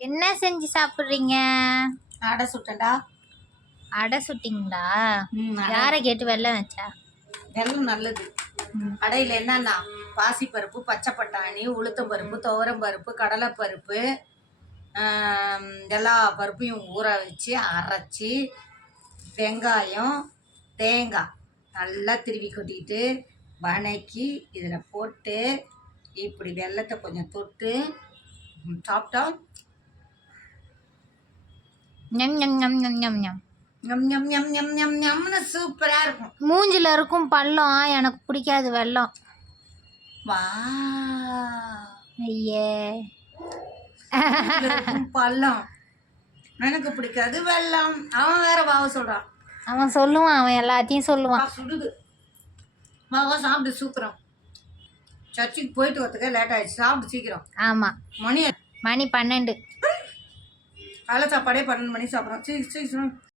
என்ன செஞ்சு சாப்பிட்றீங்க? அடை சுட்டண்டா அடை சுட்டிங்களா. யாரை கேட்டு வெள்ளம் வச்சா? வெல்லம் நல்லது. அடையில் என்னன்னா பாசிப்பருப்பு பச்சை பட்டாணி உளுத்தம் பருப்பு துவரம் பருப்பு கடலைப்பருப்பு எல்லா பருப்பையும் ஊற வச்சு அரைச்சி வெங்காயம் தேங்காய் நல்லா திருவி கொட்டிக்கிட்டு வணக்கி இதில் போட்டு இப்படி வெல்லத்தை கொஞ்சம் தொட்டு சாப்பிட்டா ஞம் ஞம் ஞம் ஞம் ஞம் ஞம் ஞம் ஞம் ஞம் ஞம் ஞம் ஞம்னு சூப்பராக இருக்கும். மூஞ்சில இருக்கும் பள்ளம். எனக்கு பிடிக்காது வெள்ளம். வா ஐயே. பள்ளம். எனக்கு பிடிக்காது வெள்ளம். அவன் வேற வாவ சொல்றான். அவன் சொல்லுவான். அவன் எல்லாத்தையும் சொல்லுவான். சுடுது. வா வா சாப்பிட்டு சூக்கிரம் சர்ச்சுக்கு போயிட்டு வரதுக்கு லேட் ஆயிடுச்சு. சாப்பிட்டு சீக்கிரம். ஆமாம் மணி மணி பன்னெண்டு. காலை சாப்பாடே பன்னெண்டு மணிக்கு சாப்பிட்றோம். சீக்கிரம் சீக்கிரம்